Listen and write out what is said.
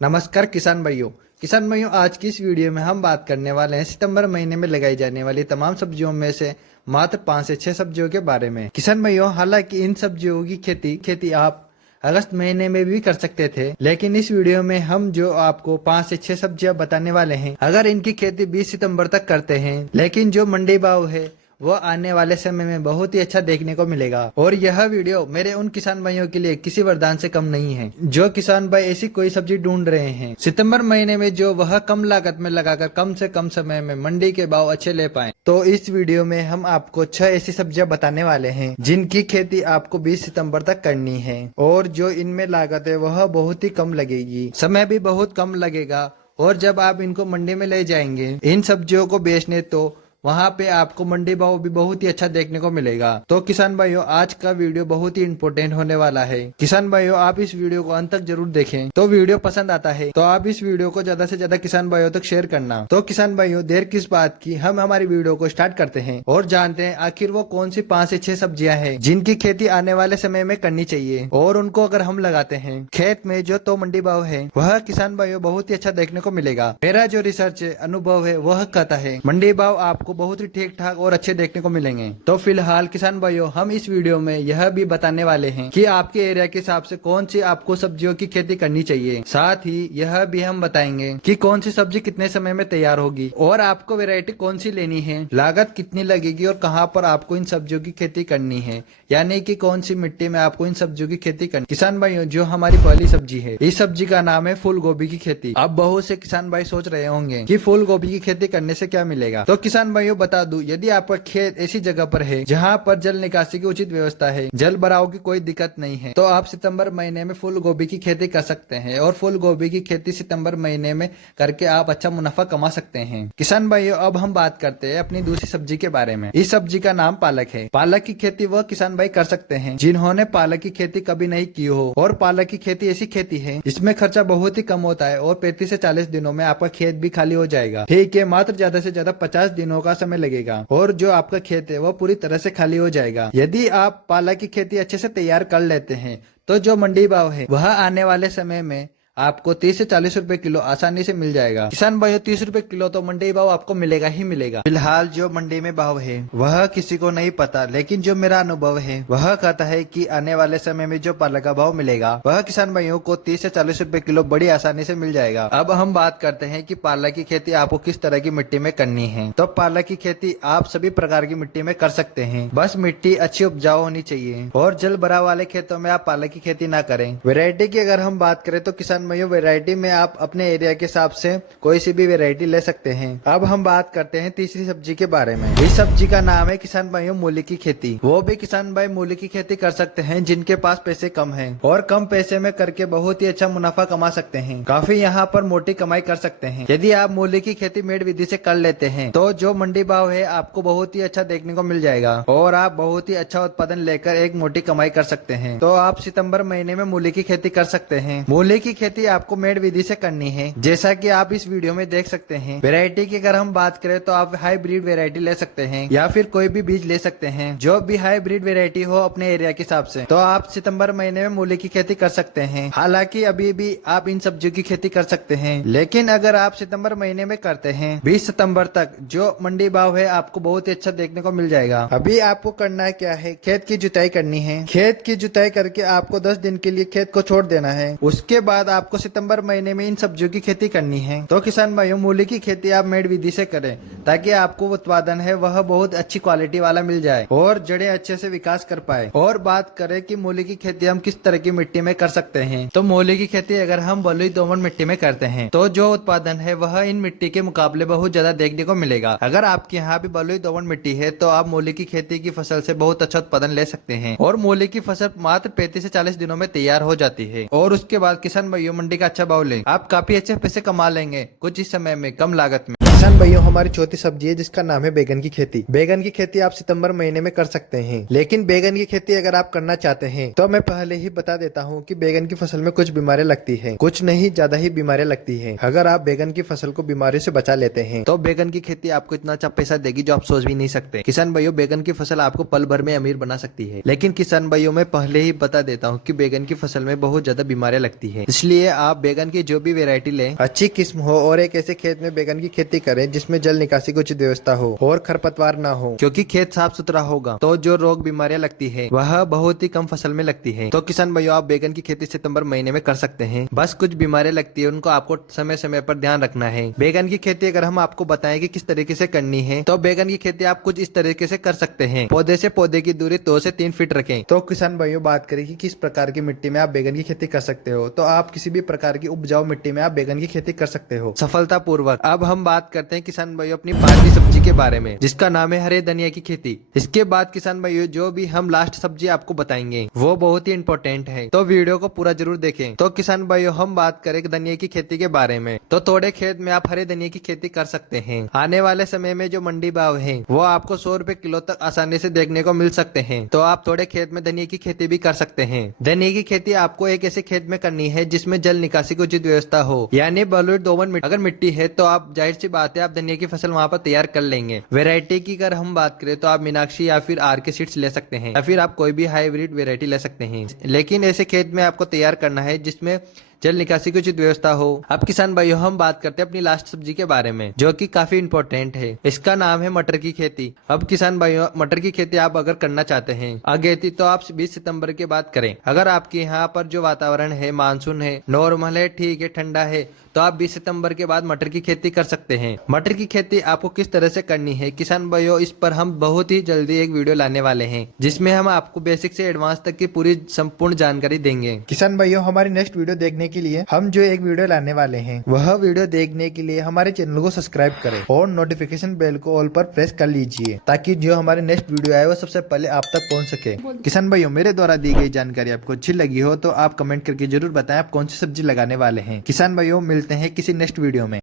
नमस्कार किसान भाइयों आज की इस वीडियो में हम बात करने वाले हैं सितंबर महीने में लगाई जाने वाली तमाम सब्जियों में से मात्र 5 से 6 सब्जियों के बारे में। किसान भाइयों, हालांकि इन सब्जियों की खेती आप अगस्त महीने में भी कर सकते थे, लेकिन इस वीडियो में हम जो आपको 5 से 6 सब्जियां बताने वाले हैं, अगर इनकी खेती 20 सितंबर तक करते हैं, लेकिन जो मंडी भाव है वो आने वाले समय में बहुत ही अच्छा देखने को मिलेगा। और यह वीडियो मेरे उन किसान भाइयों के लिए किसी वरदान से कम नहीं है जो किसान भाई ऐसी कोई सब्जी ढूंढ रहे हैं सितंबर महीने में जो वह कम लागत में लगाकर कम से कम समय में मंडी के भाव अच्छे ले पाए। तो इस वीडियो में हम आपको 6 ऐसी सब्जियां बताने वाले हैं जिनकी खेती आपको 20 सितंबर तक करनी है और जो इनमें लागत है वह बहुत ही कम लगेगी, समय भी बहुत कम लगेगा। और जब आप इनको मंडी में ले जाएंगे इन सब्जियों को बेचने, तो वहाँ पे आपको मंडी भाव भी बहुत ही अच्छा देखने को मिलेगा। तो किसान भाइयों, आज का वीडियो बहुत ही इंपॉर्टेंट होने वाला है। किसान भाइयों, आप इस वीडियो को अंत तक जरूर देखें। तो वीडियो पसंद आता है तो आप इस वीडियो को ज्यादा से ज्यादा किसान भाइयों तक शेयर करना। तो किसान भाइयों, देर किस बात की, हम हमारी वीडियो को स्टार्ट करते हैं और जानते हैं आखिर वो कौन सी 5 से 6 सब्जियां हैं जिनकी खेती आने वाले समय में करनी चाहिए। और उनको अगर हम लगाते हैं खेत में जो तो मंडी भाव है वह किसान भाइयों बहुत ही अच्छा देखने को मिलेगा। मेरा जो रिसर्च अनुभव है वह कहता है मंडी भाव आपको बहुत ही ठीक ठाक और अच्छे देखने को मिलेंगे। तो फिलहाल किसान भाइयों, हम इस वीडियो में यह भी बताने वाले हैं कि आपके एरिया के हिसाब से कौन सी आपको सब्जियों की खेती करनी चाहिए। साथ ही यह भी हम बताएंगे कि कौन सी सब्जी कितने समय में तैयार होगी और आपको वैरायटी कौन सी लेनी है, लागत कितनी लगेगी और कहाँ पर आपको इन सब्जियों की खेती करनी है, यानी कि कौन सी मिट्टी में आपको इन सब्जियों की खेती करनी। किसान भाइयों, जो हमारी पहली सब्जी है, इस सब्जी का नाम है फूल गोभी की खेती। अब बहुत से किसान भाई सोच रहे होंगे कि फूल गोभी की खेती करने से क्या मिलेगा। तो किसान भाइयों बता दूं, यदि आपका खेत ऐसी जगह पर है जहां पर जल निकासी की उचित व्यवस्था है, जल भराव की कोई दिक्कत नहीं है, तो आप सितंबर महीने में फूल गोभी की खेती कर सकते हैं। और फूल गोभी की खेती सितंबर महीने में करके आप अच्छा मुनाफा कमा सकते हैं। किसान भाइयों, अब हम बात करते हैं अपनी दूसरी सब्जी के बारे में। इस सब्जी का नाम पालक है। पालक की खेती वह किसान भाई कर सकते हैं जिन्होंने पालक की खेती कभी नहीं की हो। और पालक की खेती ऐसी खेती है इसमें खर्चा बहुत ही कम होता है और 35 से 40 दिनों में आपका खेत भी खाली हो जाएगा। ठीक है, मात्र ज्यादा से ज्यादा 50 दिनों का समय लगेगा और जो आपका खेत है वह पूरी तरह से खाली हो जाएगा। यदि आप पालक की खेती अच्छे से तैयार कर लेते हैं तो जो मंडी भाव है वह आने वाले समय में आपको 30 से 40 रुपए किलो आसानी से मिल जाएगा। किसान भाइयों, 30 रुपए किलो तो मंडी भाव आपको मिलेगा ही मिलेगा। फिलहाल जो मंडी में भाव है वह किसी को नहीं पता, लेकिन जो मेरा अनुभव है वह कहता है कि आने वाले समय में जो पालक का भाव मिलेगा वह किसान भाइयों को 30 से 40 रुपए किलो बड़ी आसानी से मिल जाएगा। अब हम बात करते हैं कि पालक की खेती आपको किस तरह की मिट्टी में करनी है। तो पालक की खेती आप सभी प्रकार की मिट्टी में कर सकते हैं, बस मिट्टी अच्छी उपजाऊ होनी चाहिए। और जल भराव वाले खेतों में आप पालक की खेती ना करें। वैरायटी की अगर हम बात करें तो किसान भाइयों, वैरायटी में आप अपने एरिया के हिसाब से कोई सी भी वैरायटी ले सकते हैं। अब हम बात करते हैं तीसरी सब्जी के बारे में। इस सब्जी का नाम है किसान भाइयों मूली की खेती। वो भी किसान भाई मूली की खेती कर सकते हैं जिनके पास पैसे कम हैं और कम पैसे में करके बहुत ही अच्छा मुनाफा कमा सकते हैं, काफी यहाँ पर मोटी कमाई कर सकते हैं। यदि आप मूली की खेती मेड़ विधि से कर लेते हैं तो जो मंडी भाव है आपको बहुत ही अच्छा देखने को मिल जाएगा और आप बहुत ही अच्छा उत्पादन लेकर एक मोटी कमाई कर सकते हैं। तो आप सितंबर महीने में मूली की खेती कर सकते हैं। मूली की खेती आपको मेड़ विधि से करनी है, जैसा कि आप इस वीडियो में देख सकते हैं। वैरायटी की अगर हम बात करें तो आप हाइब्रिड वैरायटी ले सकते हैं या फिर कोई भी बीज ले सकते हैं जो भी हाइब्रिड वैरायटी हो अपने एरिया के हिसाब से। तो आप सितंबर महीने में मूली की खेती कर सकते हैं। हालांकि अभी भी आप इन सब्जियों की खेती कर सकते हैं, लेकिन अगर आप सितंबर महीने में करते हैं 20 सितंबर तक जो मंडी भाव है आपको बहुत ही अच्छा देखने को मिल जाएगा। अभी आपको करना है क्या है, खेत की जुताई करनी है। खेत की जुताई करके आपको 10 दिन के लिए खेत को छोड़ देना है। उसके बाद आपको सितंबर महीने में इन सब्जियों की खेती करनी है। तो किसान भाइयों, मूली की खेती आप मेड़ विधि से करें ताकि आपको उत्पादन है वह बहुत अच्छी क्वालिटी वाला मिल जाए और जड़ें अच्छे से विकास कर पाए। और बात करें कि मूली की खेती हम किस तरह की मिट्टी में कर सकते हैं, तो मूली की खेती अगर हम बलुई दोमट मिट्टी में करते हैं तो जो उत्पादन है वह इन मिट्टी के मुकाबले बहुत ज्यादा देखने को मिलेगा। अगर आपके यहाँ भी बलुई दोमट मिट्टी है तो आप मूली की खेती की फसल से बहुत अच्छा उत्पादन ले सकते हैं और मूली की फसल मात्र 35 से 40 दिनों में तैयार हो जाती है। और उसके बाद किसान भाइयों मंडी का अच्छा भाव ले आप काफी अच्छे पैसे कमा लेंगे कुछ ही समय में कम लागत में। किसान किसान भाइयों, हमारी चौथी सब्जी है जिसका नाम है बैगन की खेती। बैगन की खेती आप सितंबर महीने में कर सकते हैं, लेकिन बैगन की खेती अगर आप करना चाहते हैं तो मैं पहले ही बता देता हूं कि बैगन की फसल में कुछ बीमारियां लगती हैं, कुछ नहीं ज्यादा ही बीमारियां लगती हैं। अगर आप बैगन की फसल को बीमारी से बचा लेते हैं तो बैगन की खेती आपको इतना अच्छा पैसा देगी जो आप सोच भी नहीं सकते। किसान भाइयों, बैगन की फसल आपको पल भर में अमीर बना सकती है, लेकिन किसान भाइयों मैं पहले ही बता देता हूँ कि बैगन की फसल में बहुत ज्यादा बीमारियां लगती है। इसलिए आप बैगन की जो भी वेरायटी लें, अच्छी किस्म हो और एक ऐसे खेत में बैगन की खेती करें जिसमें जल निकासी की उचित व्यवस्था हो और खरपतवार ना हो, क्योंकि खेत साफ सुथरा होगा तो जो रोग बीमारियां लगती है वह बहुत ही कम फसल में लगती है। तो किसान भाइयों, आप बैगन की खेती सितंबर महीने में कर सकते हैं। बस कुछ बीमारियां लगती है, उनको आपको समय समय पर ध्यान रखना है। बैगन की खेती अगर हम आपको बताएं कि किस तरीके से करनी है, तो बैगन की खेती आप कुछ इस तरीके से कर सकते हैं। पौधे से पौधे की दूरी 2 से 3 फीट रखें। तो किसान भाइयों, बात करें कि किस प्रकार की मिट्टी में आप बैगन की खेती कर सकते हो, तो आप किसी भी प्रकार की उपजाऊ मिट्टी में आप बैगन की खेती कर सकते हो सफलता पूर्वक। अब हम बात करते हैं किसान भाइयों अपनी 5वीं सब्जी के बारे में, जिसका नाम है हरे धनिया की खेती। इसके बाद किसान भाइयों जो भी हम लास्ट सब्जी आपको बताएंगे वो बहुत ही इंपॉर्टेंट है, तो वीडियो को पूरा जरूर देखें। तो किसान भाइयों, हम बात करें धनिया की खेती के बारे में, तो थोड़े खेत में आप हरे धनिया की खेती कर सकते हैं। आने वाले समय में जो मंडी भाव है वो आपको 100 रुपए किलो तक आसानी से देखने को मिल सकते हैं, तो आप थोड़े खेत में धनिया की खेती भी कर सकते हैं। धनिया की खेती आपको एक ऐसे खेत में करनी है जिसमें जल निकासी की उचित व्यवस्था हो, यानी बलुई दोमट मिट्टी अगर मिट्टी है तो आप जाहिर सी बात है आप धनिया की फसल वहां पर तैयार कर लेंगे। वेरायटी की अगर हम बात करें तो आप मीनाक्षी या फिर आर के सीड्स ले सकते हैं, या फिर आप कोई भी हाइब्रिड वेरायटी ले सकते हैं, लेकिन ऐसे खेत में आपको तैयार करना है जिसमें जल निकासी की उचित व्यवस्था हो। अब किसान भाइयों, हम बात करते हैं अपनी लास्ट सब्जी के बारे में जो कि काफी इंपॉर्टेंट है। इसका नाम है मटर की खेती। अब किसान भाइयों, मटर की खेती आप अगर करना चाहते हैं अगेती, तो आप 20 सितंबर के बाद करें। अगर आपके यहाँ पर जो वातावरण है मानसून है, नॉर्मल है, ठीक है, ठंडा है, तो आप 20 सितंबर के बाद मटर की खेती कर सकते हैं। मटर की खेती आपको किस तरह से करनी है किसान भाइयों, इस पर हम बहुत ही जल्दी एक वीडियो लाने वाले हैं जिसमें हम आपको बेसिक से एडवांस तक की पूरी संपूर्ण जानकारी देंगे। किसान भाइयों, हमारी नेक्स्ट वीडियो देखने के लिए हम जो एक वीडियो लाने वाले हैं वह वीडियो देखने के लिए हमारे चैनल को सब्सक्राइब करें और नोटिफिकेशन बेल को ऑल पर प्रेस कर लीजिए, ताकि जो हमारे नेक्स्ट वीडियो आए वो सबसे पहले आप तक पहुंच सके। किसान भाइयों, मेरे द्वारा दी गई जानकारी आपको अच्छी लगी हो तो आप कमेंट करके जरूर बताएं आप कौन सी सब्जी लगाने वाले हैं। किसान भाइयों, मिलते हैं किसी नेक्स्ट वीडियो में।